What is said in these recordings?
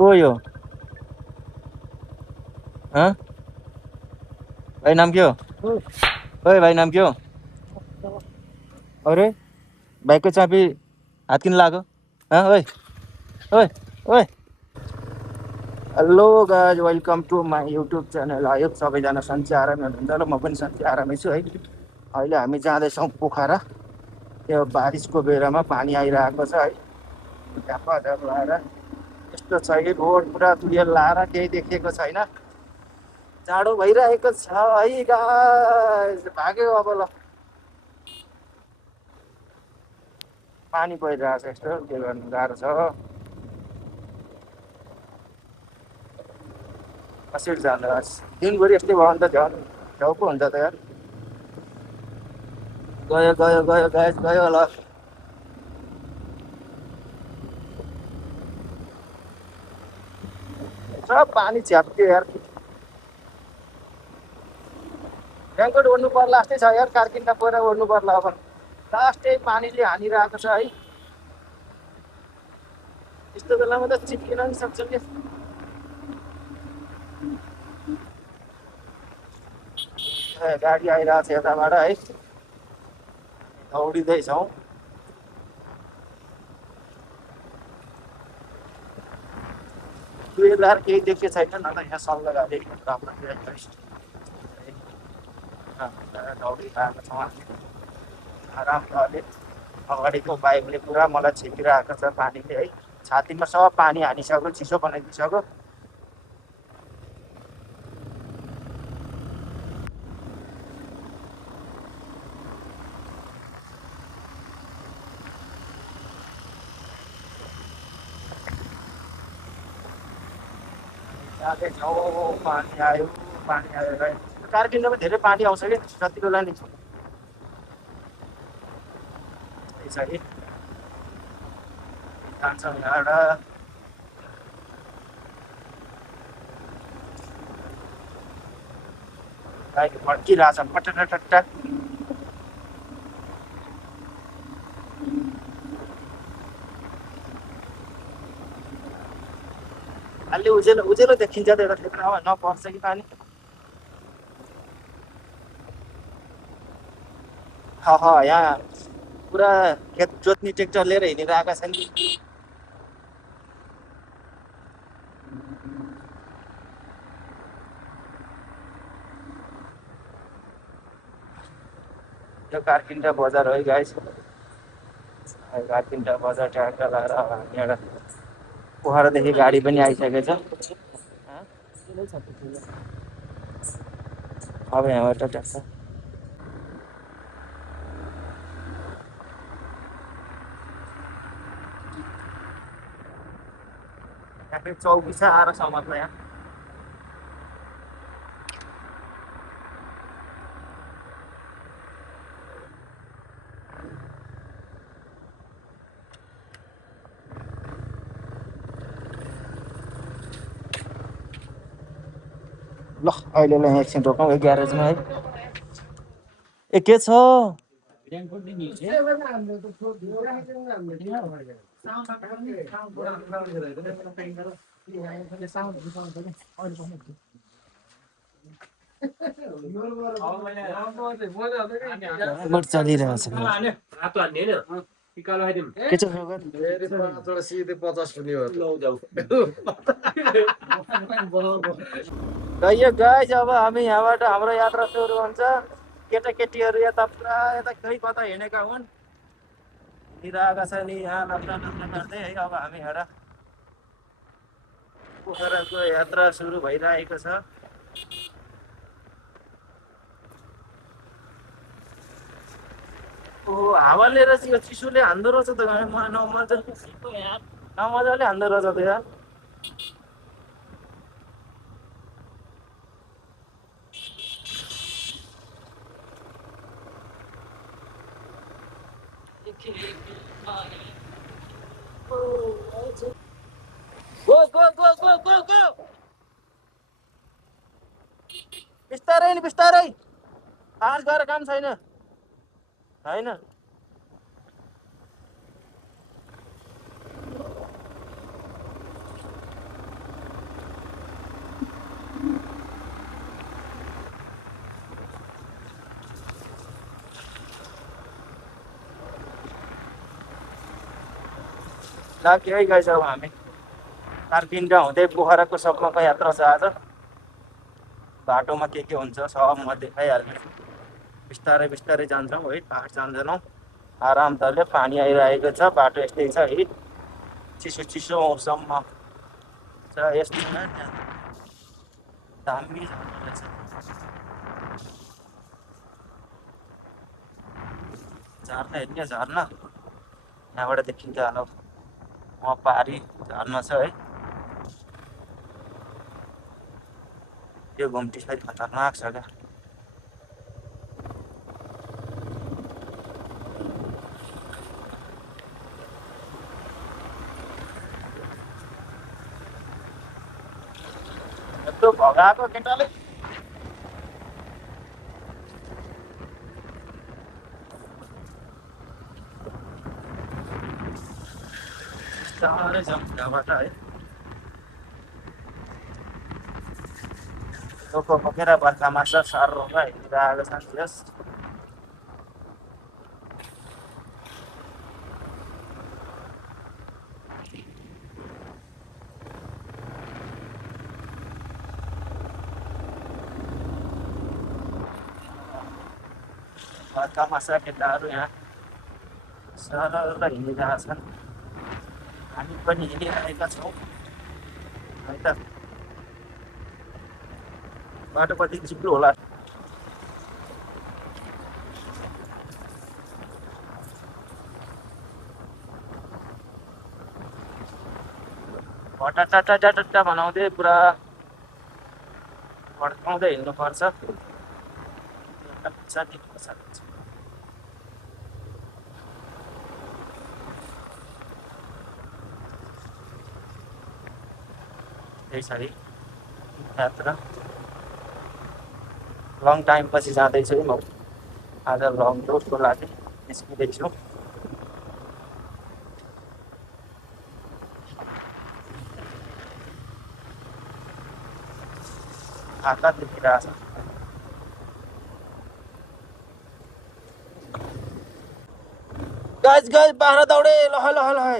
को यो? हाँ? भाई नाम क्या हो? ओए भाई नाम क्या हो? अरे बाइक को चाबी हाथ किन लाग्यो? हाँ ओए ओए ओए। Hello guys, welcome to my YouTube channel. Hi सबैजना सन्चै आरामै हुनुहुन्छ र म पनि सन्चै आरामै छु है। अहिले हामी जाँदैछौँ पोखरा। त्यो बारिसको बेलामा पानी आइरहेको छ है। झ्यापाझ्याप लाएर यस्तो छ कि रोड पुरा तुरियल लाएर केही देखिएको छैन। जाडो भइरहेको छ है गाइज। भाग्यो अब ल। पानी परिरहेको छ यस्तो, के गर्नु गाह्रो छ। कसरी जानु दिनभरि यस्तै भयो भने त झन् झ्याउ पो हुन्छ त यार। गयो गयो गयो गाइज गयो ल। सब पानी छ्याप्यो यार। रेनकोट ओढ्नु पर्ला जस्तै छ यार। कार्किन्दा परेर ओढ्नु पर्ला अब। लास्टै पानीले हानिरहेको छ है। यस्तो बेलामा त चिप्किन पनि सक्छ कि। गाडी आइरहेको छ यताबाट है। दौडिँदैछौँ। दुईहजार केही देखेको छैन न त यहाँ सल्लाह गाडी राम्रो दौडिरहेको छौँ हामी आरामले। अगाडिको बाइकले पुरा मलाई छिपिरहेको छ पानीले है। छातीमा सब पानी हानिसक्यो, चिसो बनाइदिइसक्यो। जाँदैछौँ। पानी आयो पानी आयो है। कार्किन्दामा धेरै पानी आउँछ कि जति बेला नि छ कि जान्छौँ यहाँबाट। बाइक फड्किरहेछ पटटटट। अलि उजेलो उजेलो देखिन्छ त एउटा क्षेत्रमा नपर्छ कि पानी। यहाँ पुरा खेत जोत्ने ट्रेक्टर लिएर हिँडिरहेका छन्। यो कार्किन्डा बजार है गाइस। कार्किन्डा बजार ट्याक्क लगाएर हामी एउटा पोखरादेखि गाडी पनि आइसकेको छ। अब यहाँबाट ट्याक्क ट्याक्कै चौकी छ आएर समात्ला यहाँ। ल अहिले ल यहाँ एकछिन रोकौँ ग्यारेजमा है। ए के छ? चलिरहेछ के छ सिधै 50 पुग्यो। यो गाइस अब हामी यहाँबाट हाम्रो यात्रा सुरु हुन्छ। केटाकेटीहरू यता पुरा यता खै कता हिँडेका हुन्। हिँडिरहेका छ नि यहाँ नाप्दा गर्दै है। अब हामी एउटा पोखराको यात्रा सुरु भइरहेको छ। ओ हावाले र चिसोले हान्दो रहेछ त नमजाले हान्दो रहेछ त यार। Go go go go go go. बिस्तारै नि बिस्तारै। फास्ट गरेर काम छैन होइन। लाग्यो है गाइस अब हामी तारपिन्डा हुँदै पोखराको सपनाको यात्रा छ आज। बाटोमा के हुन्छ सब म देखाइहाल्छु। बिस्तारै बिस्तारै जान्छौँ है, पाहाड जाँदैनौँ। आरामले पानी आइरहेको छ, बाटो यस्तै छ है, चिसो चिसो मौसममा छ यस्तो दामी झर्ना रहेछ। झर्ना हेर्ने झर्ना यहाँबाट देखिन्छ होला, वहाँ पारी झर्ना छ है। यो घुम्ती फेरि खतरनाक छ क्या। यत्रो भगाएको केटाले। बिस्तारै जाउँ यहाँबाट है। लोको बोकेर बर्खा मार्छ साह्रो हिँडिरहेको छ यस। बर्खा मार्छ केटाहरू यहाँ सरल हिँडिरहेका छन्। हामी पनि हिँडिरहेका छौँ है त। बाटो कति चिप्लो होला। भटाटाटाटाटा बनाउँदै पुरा भड्काउँदै हिँड्नुपर्छ। त्यही छ है यात्रा। लङ टाइम पछि जाँदैछु है म आज, लङ टुरको लागि निस्किँदैछु। हात देखिरहेछ। गाइस गाइस बाह्र दौडे लह लह लह।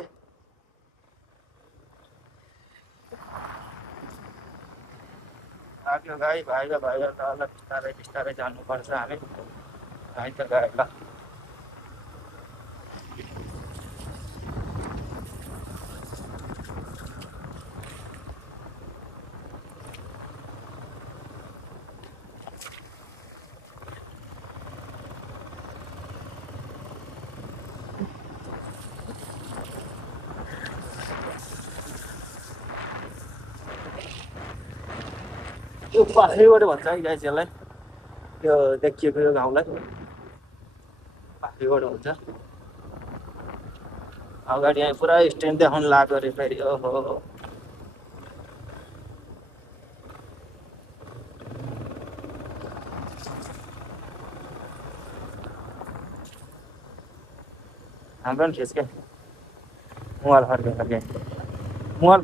लाग्यो गाई भाइले भयो ल बिस्तारै बिस्तारै जानुपर्छ हामी। भाइ त गयो ल। यो पाखरीबाट भन्छ है गाइस यसलाई, त्यो देखिएको यो गाउँलाई पाखरीबाट हुन्छ। अगाडि यहाँ पुरा स्ट्यान्ड देखाउनु लाग्यो अरे फेरि। ओहो हाम्रो पनि खिच्के मुहाल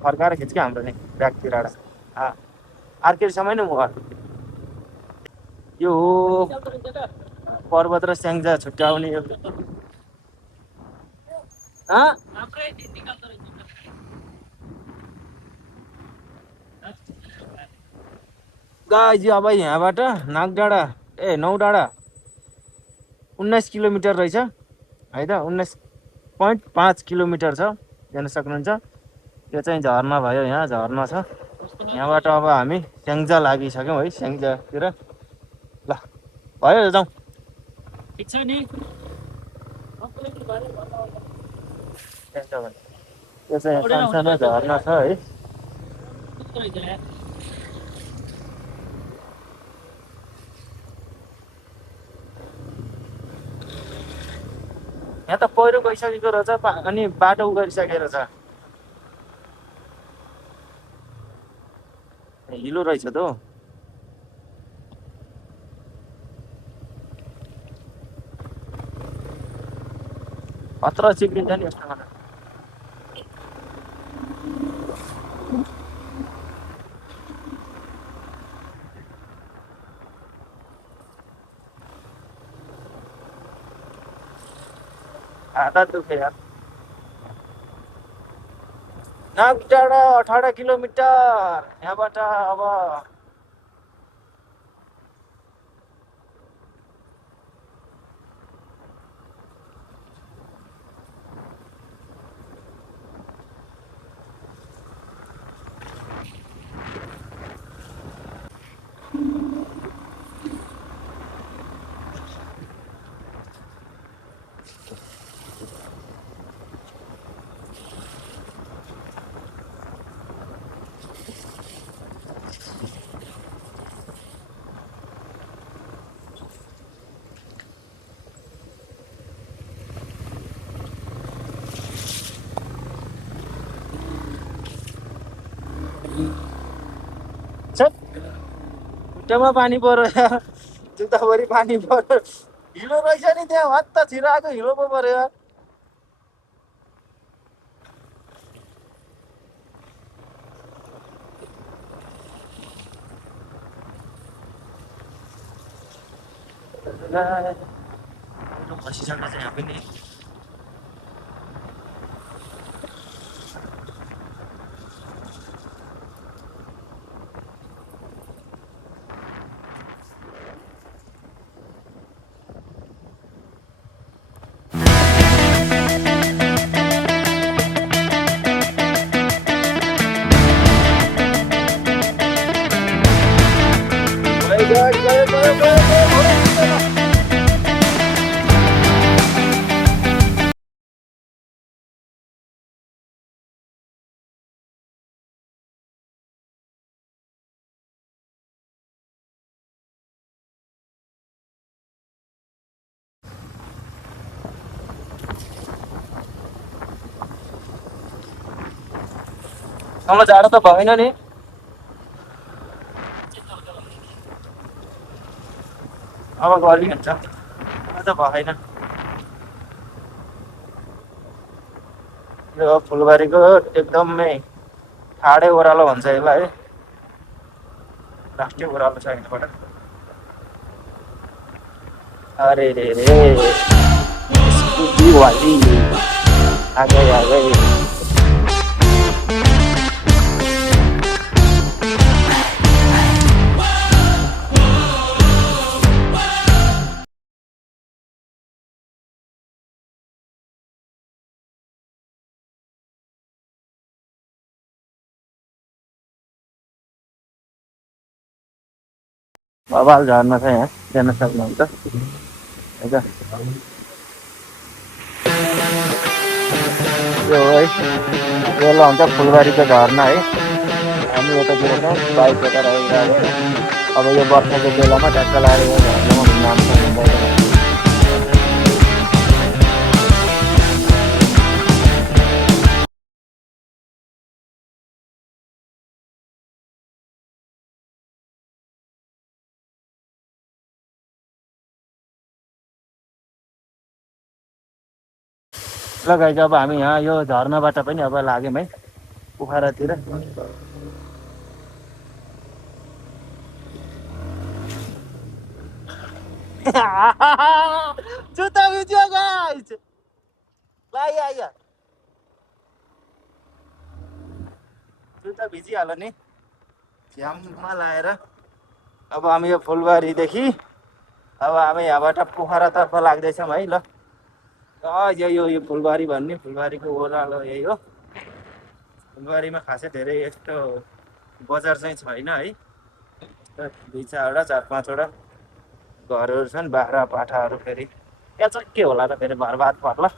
फर्काएर खिच्के हाम्रो नि ब्यागतिर अर्कै समय नै मुहाल। यो पर्वत र स्याङ्जा छुट्याउने यो गाइज अब यहाँबाट नागडाँडा नौडाँडा 19 किलोमिटर रहेछ है त। 19.5 किलोमिटर छ, जान सक्नुहुन्छ। यो चाहिँ झर्ना भयो, यहाँ झर्ना छ। यहाँबाट अब हामी स्याङ्जा लागिसक्यौँ है, स्याङ्जातिर। ल भयो जाउँ। ठिक छ नि। यो चाहिँ सानो झर्ना छ है। यहाँ त पहिरो गइसकेको रहेछ, अनि बाटो गरिसकेको छ। हिलो रहेछ त खतरा चिप्लिन्छ नि यस्तोमा त। हात दुखे यार। नागडाँडा 18 किलोमिटर यहाँबाट। अब खुट्टामा पानी पर्यो यार, जुत्ताभरि पानी पर्यो। हिलो रहेछ नि त्यहाँ, हत्ता छिराएको हिलो पो पर्यो यार। खसिसकेको छ यहाँ पनि। अब जाडो त भएन नि, अब गर्मी हुन्छ, त भएन। यो फुलबारीको एकदमै ठाडै ओह्रालो भन्छ यसलाई है, राष्ट्रिय ओह्रालो छ यहाँबाट। अरे रे रे वाली आ गए आ गए। बवाल झर्ना छ यहाँ, जान सक्नुहुन्छ है त। यो है यसलाई हुन्छ फुलबारीको झर्ना है। हामी यतातिर छौँ, बाइक यता रहेको। अब यो वर्षाको बेलामा ट्याक्क लागेर यो झर्नामा घुम्न आउनु सक्नुहुन्छ। ल गाइज, अब हामी यहाँ यो झर्नाबाट पनि अब लाग्यौँ है पोखरातिर। जुत्ता भिज्यो गाइज, आइया जुत्ता भिजिहाल्यो नि झ्याममा लाएर। अब हामी यो फुलबारीदेखि अब हामी यहाँबाट पोखरातर्फ लाग्दैछौँ है। ल यो फुलबारी भन्ने, फुलबारीको ओह्रालो यही हो। फुलबारीमा खासै धेरै यस्तो बजार चाहिँ छैन है, 2-4वटा 4-5वटा घरहरू छन्, बाख्रा पाठाहरू। फेरि त्यहाँ चाहिँ के होला र, फेरि बर्बाद पर्ला।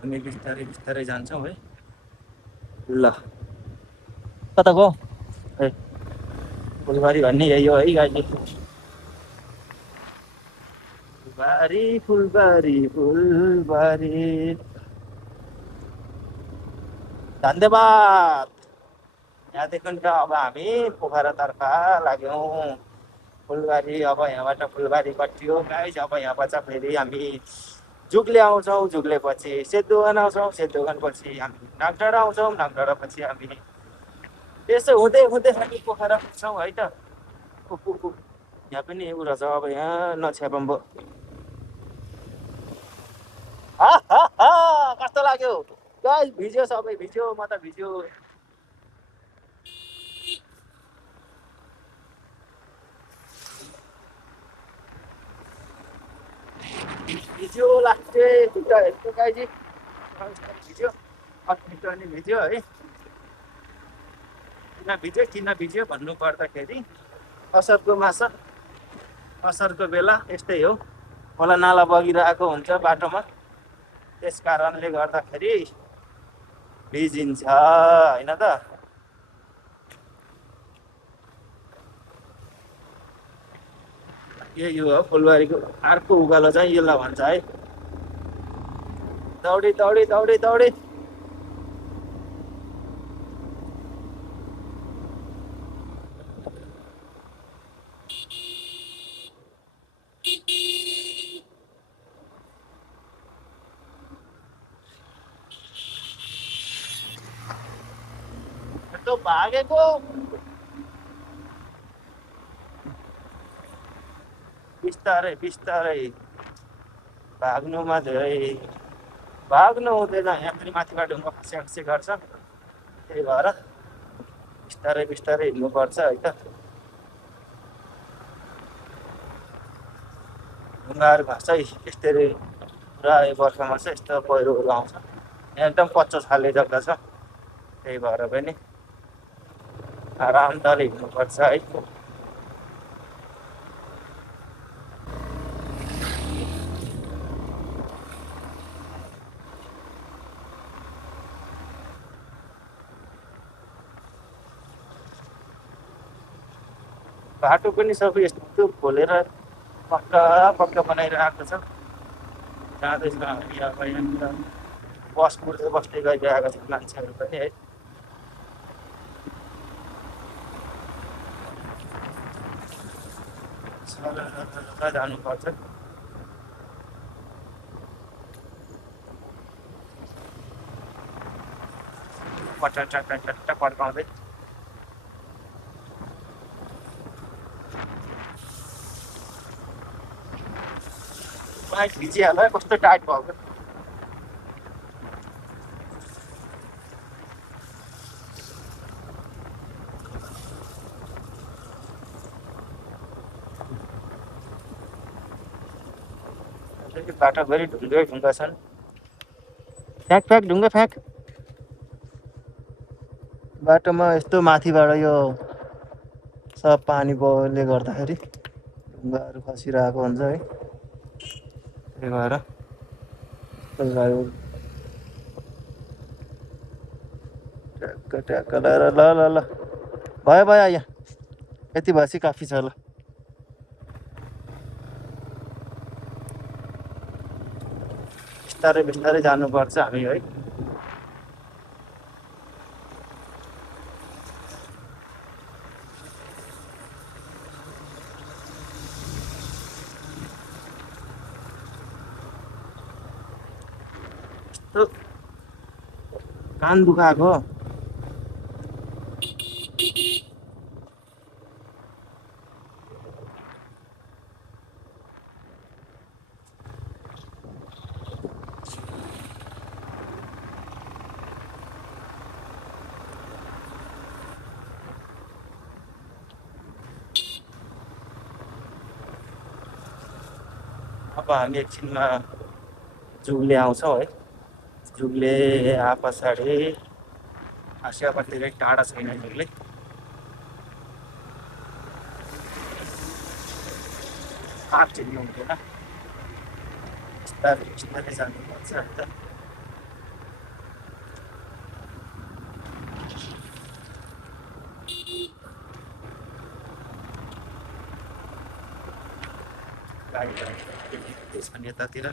हामी बिस्तारै बिस्तारै जान्छौँ है। ल कता गयो ए, फुलबारी भन्ने यही हो है गाइज। फुलबारी फुलबारी फुलबारी, धन्यवाद। यहाँदेखि त अब हामी पोखरातर्फ लाग्यौँ फुलबारी। अब यहाँबाट फुलबारी कटियो गाइज। अब यहाँबाट फेरि हामी जुग्ले आउँछौँ, जुग्लेपछि सेतुवान आउँछौँ, सेतुवानपछि हामी नागडाँडा आउँछौँ, नागडाँडापछि हामी त्यसो हुँदै हुँदै हामी पोखरा पुग्छौँ है त। यहाँ पनि उ रहेछ, अब यहाँ नछ्यापम्बो। कस्तो लाग्यो गाइस भिज्यो, सबै भिज्यो, म त भिज्यो। भिज्यो लास्टै खुट्टा हेर्नु गाइजी, भिज्यो, खुट्टा नि भिज्यो है। किन भिज्यो भन्नु पर्दाखेरि असारको माछा, असारको बेला यस्तै हो, खोला नाला बगिरहेको हुन्छ बाटोमा, त्यस कारणले गर्दाखेरि भिजिन्छ होइन त। यही हो फुलबारीको अर्को उकालो चाहिँ यसलाई भन्छ है, दौडी दौडी दौडी दौडी। त्यो भागेको बिस्तारै बिस्तारै, भाग्नुमा धेरै भाग्नु हुँदैन, यहाँ पनि माथिबाट ढुङ्गा खस्या खस्या गर्छ, त्यही भएर बिस्तारै बिस्तारै हिँड्नुपर्छ है त। ढुङ्गाहरू खस्छ यस्तरी, पुरा यो बर्खामा चाहिँ यस्तो पहिरोहरू आउँछ, यहाँ एकदम कच्चो खाले जग्गा छ, त्यही भएर पनि आरामदाले हिँड्नुपर्छ है। बाटो पनि सबै यस्तो खोलेर पक्का पक्का बनाइरहेको छ, जाँदैछ यहाँनिर बस कुर्दै बस्दै गइरहेको छ मान्छेहरू पनि है। जानुपर्छ, पट्टा पड्काउँदै। बाइक भिजिहाल्यो है, कस्तो टाइट भएको। बाटोभरि ढुङ्गै ढुङ्गा छन्, फ्याँक फ्याँक ढुङ्गा फ्याँक। बाटोमा यस्तो माथिबाट यो सब पानी बगरले गर्दाखेरि ढुङ्गाहरू खसिरहेको हुन्छ है, त्यही भएर ट्याक्क ट्याक्क ल ल ल ल भयो भयो, यहाँ यति भएपछि काफी छ ल। बिस्तारै बिस्तारै जानुपर्छ हामी है। कान दुखाएको अब हामी एकछिनमा जुगले आउँछौँ है। जुगले आ पछाडि आसियाबाट धेरै टाढा छैन जुगले। आठ चिन्नु हुँदैन, बिस्तारै बिस्तारै जानुपर्छ है त। गाडी छन् यतातिर,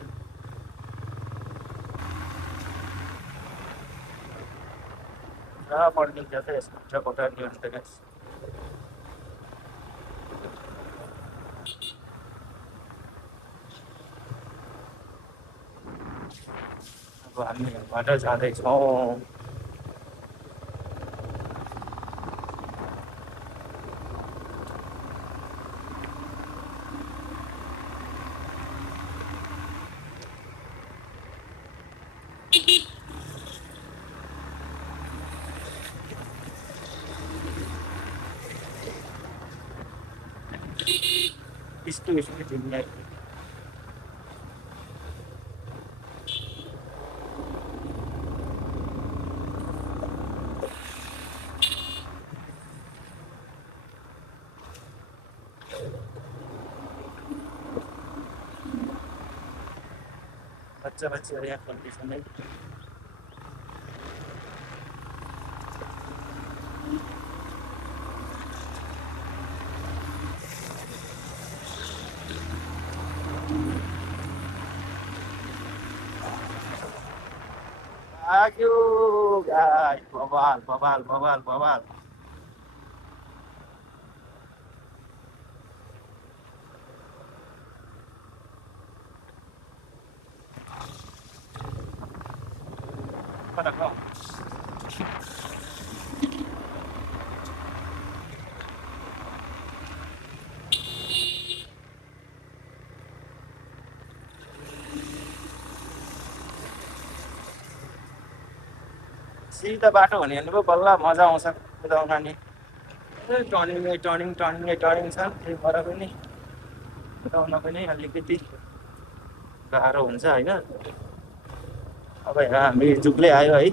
मर्निङ जाँदा यसको कोटा नि हुन्छ गाइस। अब हामी यहाँबाट जाँदैछौँ। यस्तो तिमीलाई बच्चा एयर कन्डिसन है आग्यो गाई बवाल बवाल बवाल बवाल पटक सिधा बाटो भने हेर्नु पो बल्ल मजा आउँछ कुदाउन नि टर्निङै टर्निङ टर्निङै टर्निङ छ त्यही भएर पनि कुदाउन पनि अलिकति गाह्रो हुन्छ होइन अब यहाँ हामी जुग्ले आयो है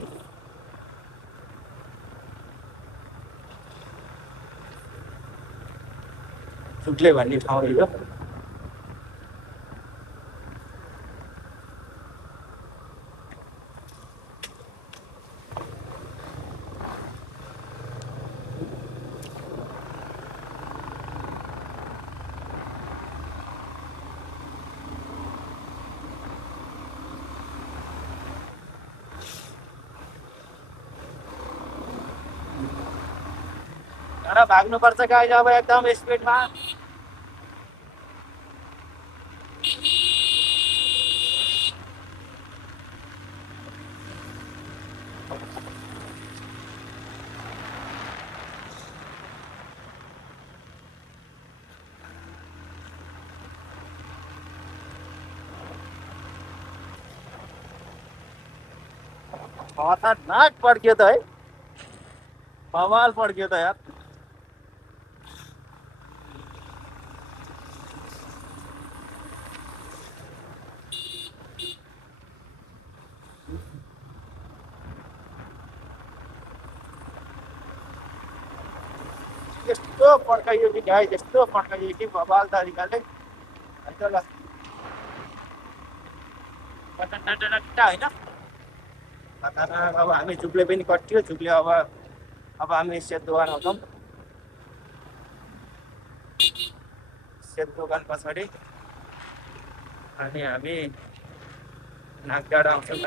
जुग्ले भन्ने ठाउँ यो तर भाग्नुपर्छ गाइज अब एकदम स्पिडमा खतरनाक पड्क्यो त है बवाल पड्क्यो त यार यस्तो पड्काइयो कि गाई यस्तो पड्काइयो कि बवाल तरिकाले होइन अब हामी झुक्ले पनि कटियो झुक्ले अब हामी सेत दोकान आउँछौँ सेत दोकान पछाडि अनि हामी नागडाँडा आउँछौँ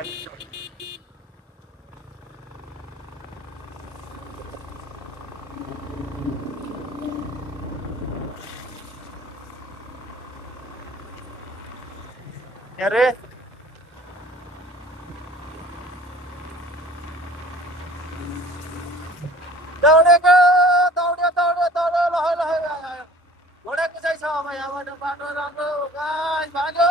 अरे दौडेको दौड्यो दौड्यो दौड्यो लहै लहै घोडेको चाहिँ छ अब यहाँबाट बाटो राम्रो गाई भाग्यो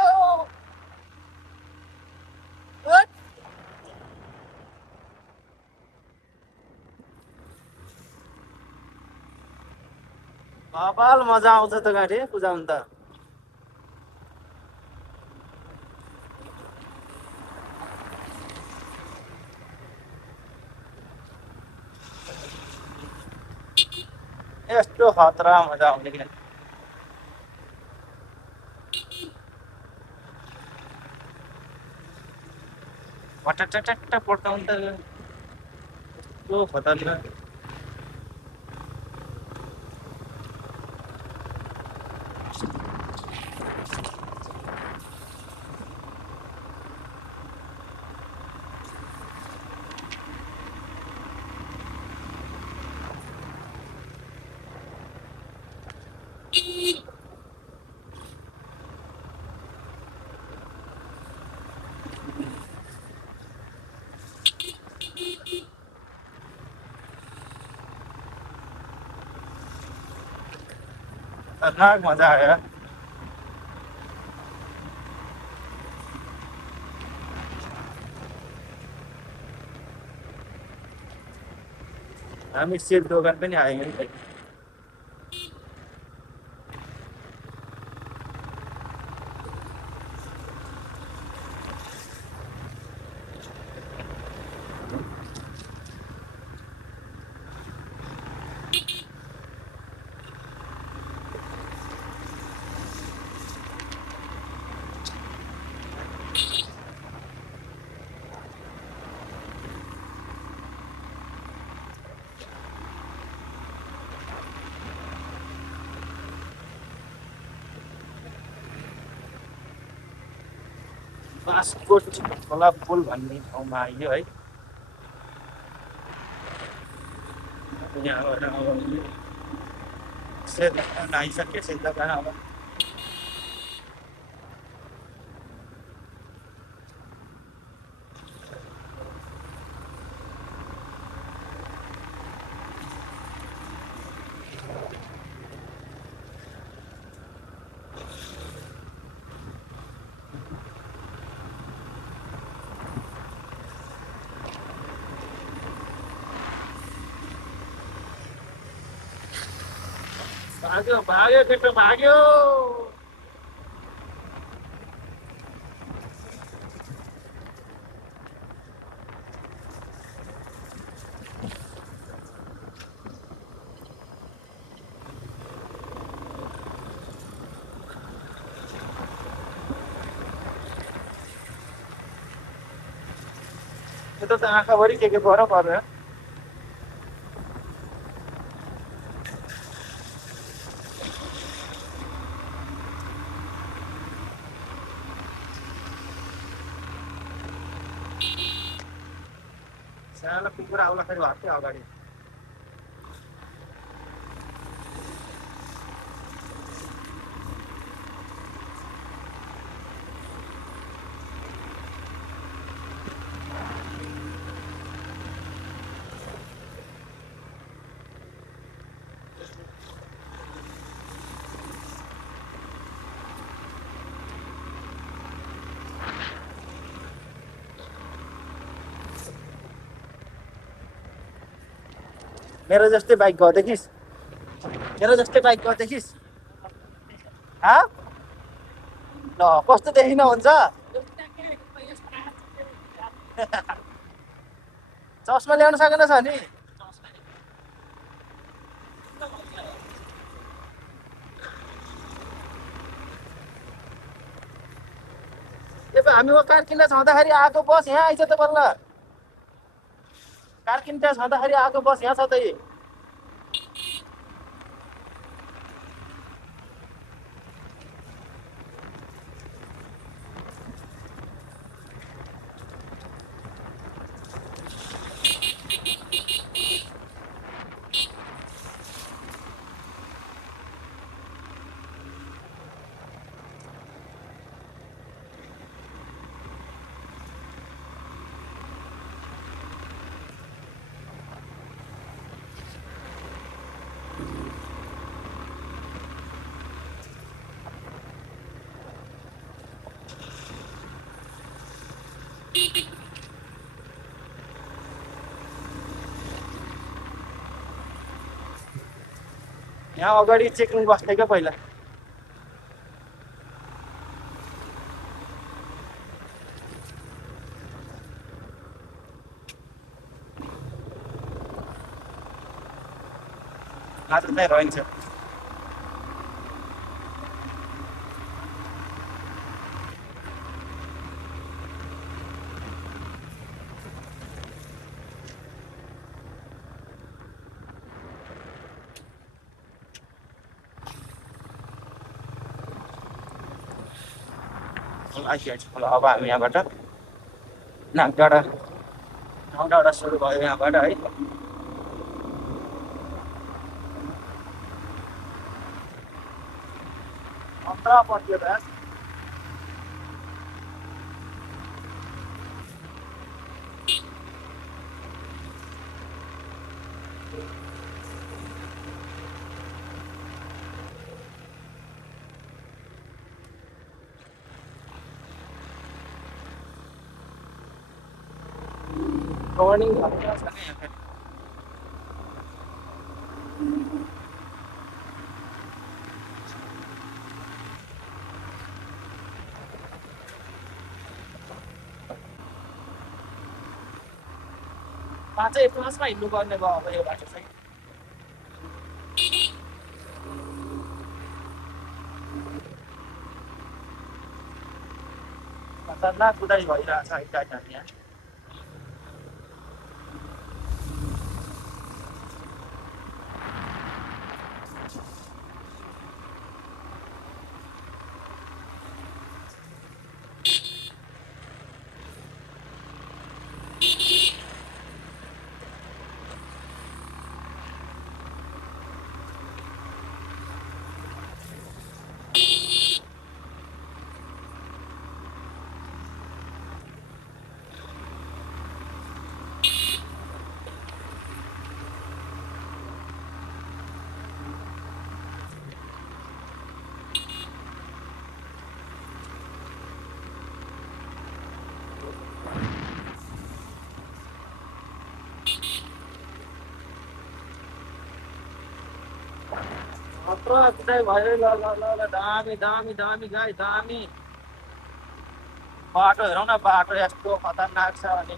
बवाल मजा आउँछ त गाडी कुदाउनु त यस्तो खतरा मजा आउने क्या पटक पड्काउनु त यस्तो खतरनाक खतरनाक मजा आयो हामी सेट दोकान पनि आयौँ कासकोट खोला पुल भन्ने ठाउँमा आइयो है। यहाँबाट अब सेतो आइसक्यो, सेतो कहाँ अब भाग्यो भाग्यो केटो भाग्यो। यता त आँखाभरि के पर पर्यो। सानो कुकुरा आउँदाखेरि भाग्थ्यो अगाडि। मेरो जस्तै बाइक गयो देखिस्, मेरो जस्तै बाइक गयो देखिस्। ल कस्तो देखिन हुन्छ। चस्मा ल्याउन सकेन छ नि। हामी कार किन्न छँदाखेरि आएको बस यहाँ आइज त बल्ल। कार किन्न छँदाखेरि आएको बस यहाँ छ त। यहाँ अगाडि चेकिङ बस्थ्यो क्या पहिला। आज चाहिँ रहन्छ। अब हामी यहाँबाट नागडाँडा सुरु भयो यहाँबाट है। पर्थ्यो त warning पाँचै क्लासमा हिँड्नुपर्ने भयो अब यो बाटो चाहिँ। खतरनाक कुदाइ भइरहेछ है यहाँ। कुदाइ भयो ल ल ल ल दामी दामी दामी गाई दामी बाटो हेरौँ न बाटो यस्तो खतरनाक छ अनि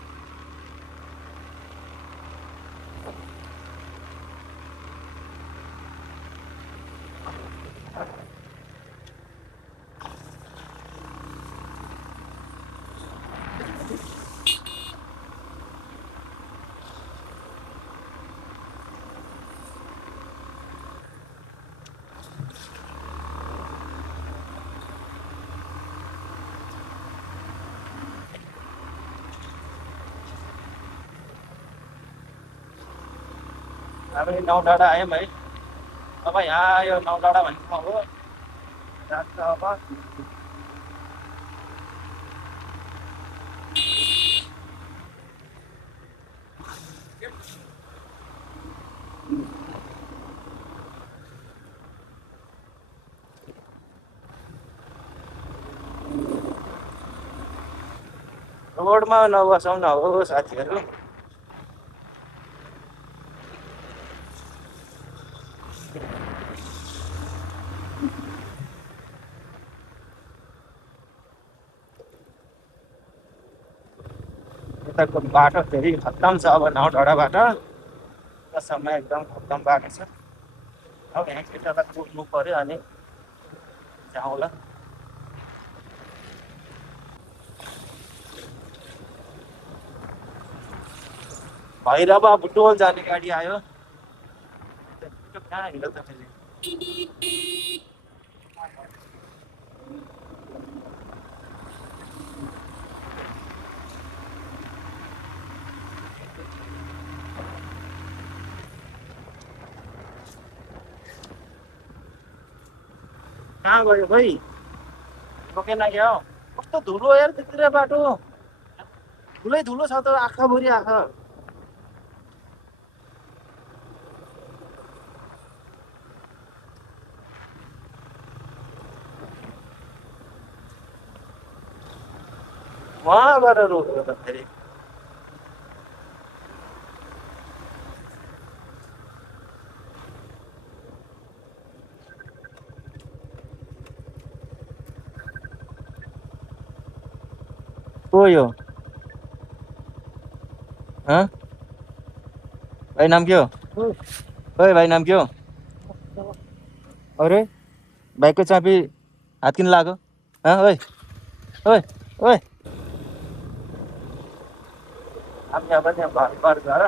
हामी नौडाँडा आयौँ है अब यहाँ आयो नौडाँडा भन्ने ठाउँ हो जान्छ अब रोडमा नबसौँ न हो साथीहरू यताको बाटो फेरि खत्तम छ अब नौडाँडाबाट समय एकदम खत्तम भएको छ अब यहाँ केटालाई कुद्नु पर्यो अनि जाउँला भैरवा बुटोल जाने गाडी आयो कहाँ हिँड्यो त फेरि कहाँ गयो खोइ रोकेन क्या हो कस्तो धुलो यार त्यतिर बाटो धुलै धुलो छ त आँखाभरि आँखा वहाँबाट रोक्यो त फेरि को यो हाँ भाई नाम क्या हो ओए भाई नाम क्या हो अरे बाइकको चाबी हात किन लाग्यो हाँ ओए ओए ओए हामी अब यहाँ घर गएर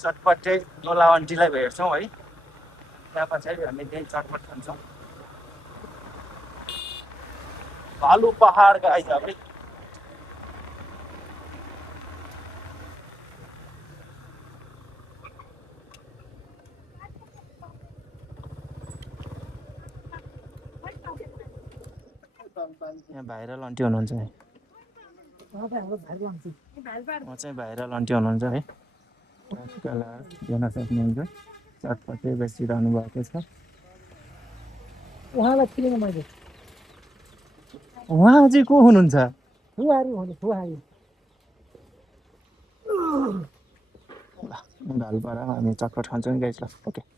चटपट चाहिँ नोला आन्टीलाई भेट्छौँ है त्यहाँ पछाडि हामी त्यही चटपट खान्छौँ भालु पहाड गाई अबे यहाँ भाइरल आन्टी हुनुहुन्छ है म चाहिँ भाइरल आन्टी हुनुहुन्छ है आजकल हेर्न सक्नुहुन्छ चटपटे बेचिरहनु भएको छ उहाँलाई चिनेन मैले उहाँ चाहिँ को हुनुहुन्छ ढालपाडा हामी चटपट खान्छौँ नि गाइस ल ओके